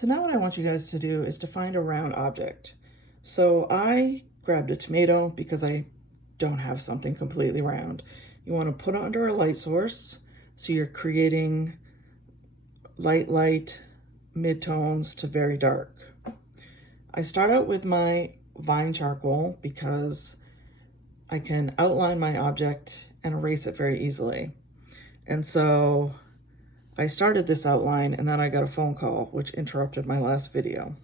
So now what I want you guys to do is to find a round object. So I grabbed a tomato because I don't have something completely round. You want to put it under a light source, so you're creating light, mid-tones to very dark. I start out with my Vine charcoal because I can outline my object and erase it very easily. And so I started this outline and then I got a phone call which interrupted my last video.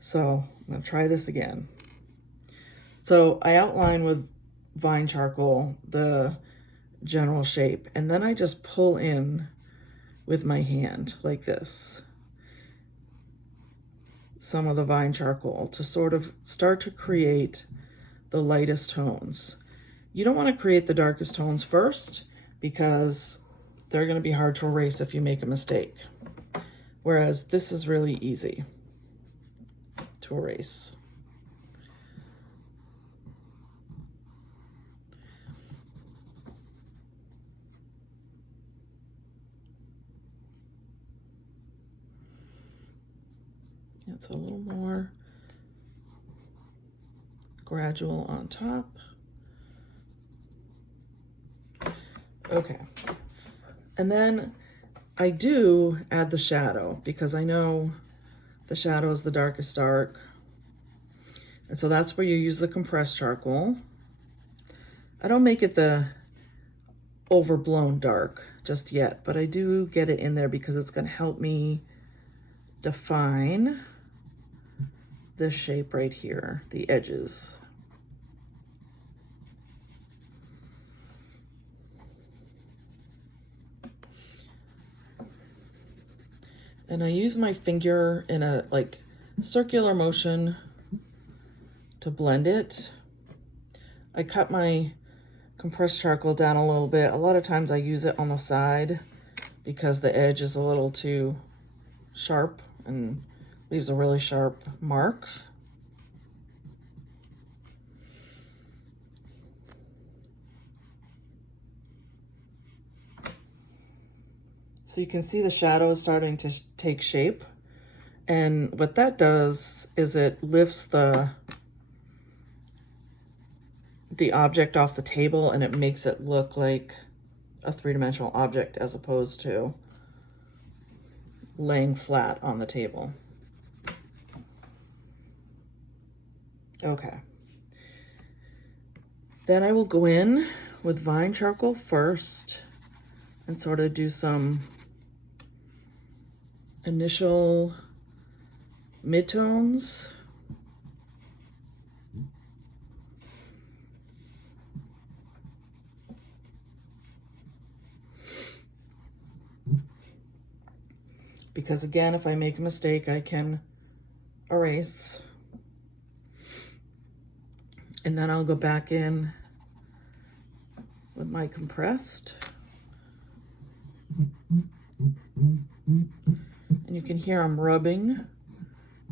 So I'm gonna try this again. So I outline with Vine charcoal the general shape, and then I just pull in with my hand like this some of the Vine charcoal to sort of start to create the lightest tones. You don't want to create the darkest tones first because they're going to be hard to erase if you make a mistake. Whereas this is really easy to erase. It's a little more gradual on top. Okay. And then I do add the shadow because I know the shadow is the darkest dark. And so that's where you use the compressed charcoal. I don't make it the overblown dark just yet, but I do get it in there because it's going to help me define this shape right here, the edges. And I use my finger in a like circular motion to blend it. I cut my compressed charcoal down a little bit. A lot of times I use it on the side because the edge is a little too sharp and leaves a really sharp mark. So you can see the shadow is starting to take shape. And what that does is it lifts the object off the table and it makes it look like a three-dimensional object as opposed to laying flat on the table. Okay. Then I will go in with Vine charcoal first and sort of do some initial midtones. Because again, if I make a mistake, I can erase. And then I'll go back in with my compressed. And you can hear I'm rubbing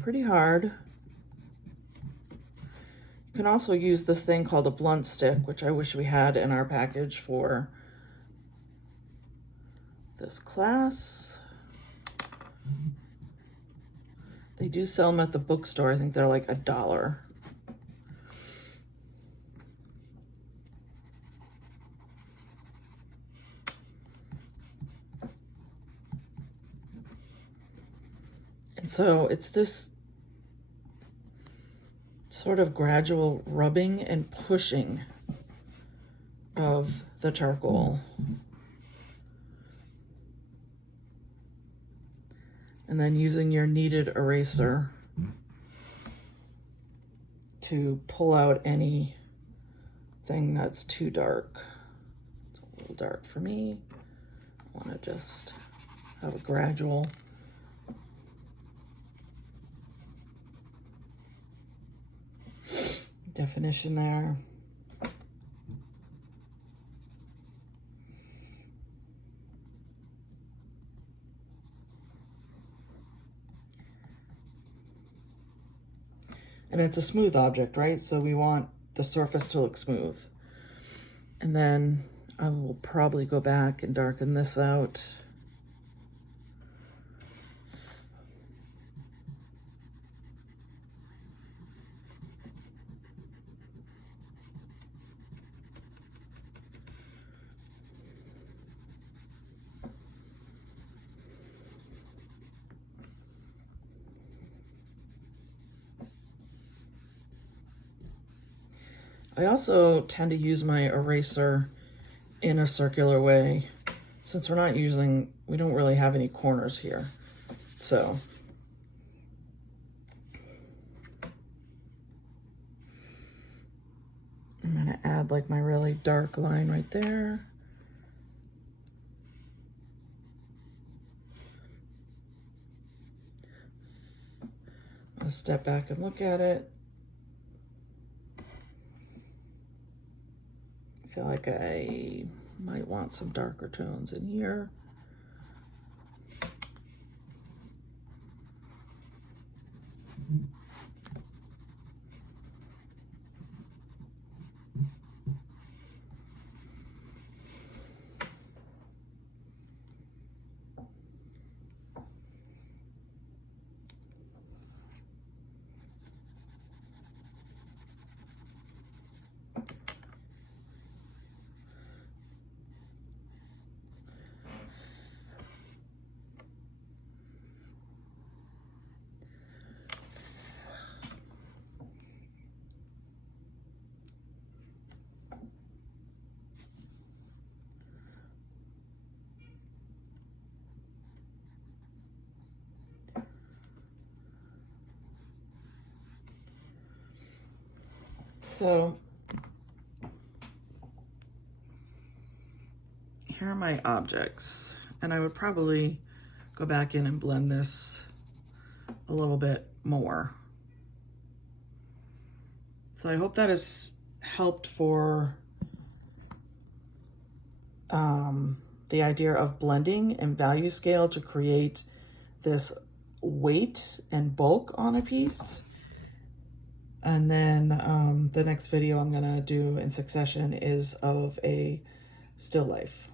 pretty hard. You can also use this thing called a blunt stick, which I wish we had in our package for this class. They do sell them at the bookstore. I think they're like $1. And so it's this sort of gradual rubbing and pushing of the charcoal. And then using your kneaded eraser to pull out anything that's too dark. It's a little dark for me. I want to just have a gradual definition there. And it's a smooth object, right? So we want the surface to look smooth. And then I will probably go back and darken this out. I also tend to use my eraser in a circular way since we don't really have any corners here. So I'm gonna add like my really dark line right there. I'll step back and look at it. I feel like I might want some darker tones in here. So here are my objects, and I would probably go back in and blend this a little bit more. So I hope that has helped for the idea of blending and value scale to create this weight and bulk on a piece. And then the next video I'm gonna do in succession is of a still life.